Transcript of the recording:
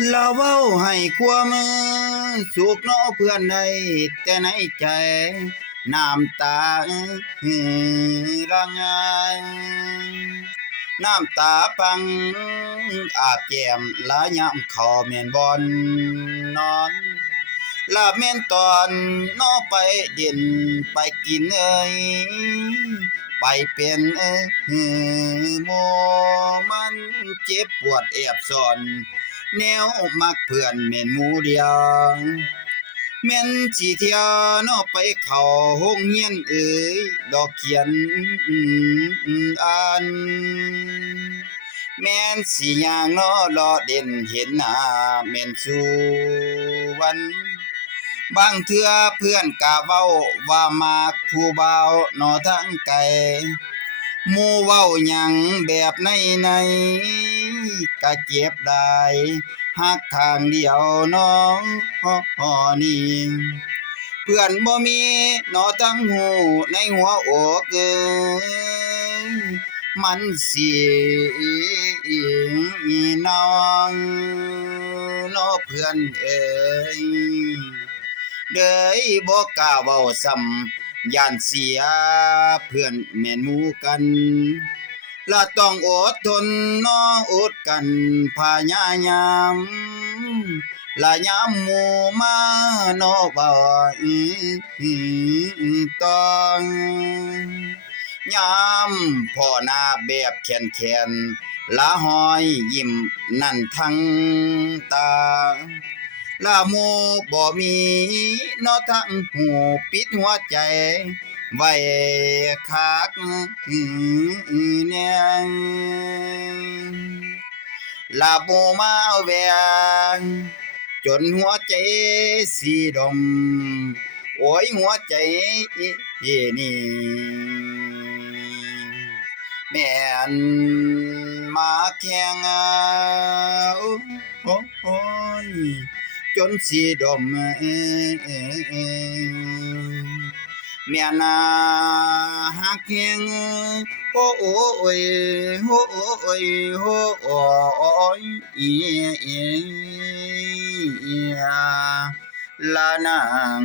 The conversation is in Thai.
เราเว้าให้ความสุขเนาะเพื่อนได้แต่ในใจน้ำตาละงายน้ำตาปังอาบแก้มละยามเข้าแม่นบ่นอนลาแม่นตอนน้อไปเด่นไปกินไปเป็นหมอมันเจ็บปวดแอบซ่อนแนวมักเพื่อนแม่นหมู่เดียวแม่นสิเที่ยวน้อไปเข้าโรงเรียนดอกเขียนอ่านแม่นสิย่างน้อรอเด่นเห็นหน้าแม่นสู่วัน บางเทื่อเพื่อนกะเว้าว่ามากผู้เบาหนอทั้งไกลหมู่เว้าหยังแบบในกะเจ็บได้ฮักข้างเดียวน้องนี่เพื่อนบ่มีหนอทั้งหูในหัวอกยมันสิน้องน้อเพื่อนเอ้ย เด้ยบ่กล้าเว้าซ้ำย่านเสียเพื่อนแม่นหมู่กันละต้องอดทนน้ออดกันพยายามละยามหมู่มาน้อเว้าต้องยามพ่อหน้าแบบแค้นๆละหอยยิ้มนั่นทั้งตา ละโมบ่มีเนาะทั้งหูปิดหัวใจไว้คักแนงละโมมาแวงจนหัวใจสีดมโอ้ยหัวใจนี่แม่นมาแข่งโอ้ย จนสีดมเมียนาฮักแหงโอ้โอ้ยโอ้โอ้ยโอ้โอ้ยอียลานาง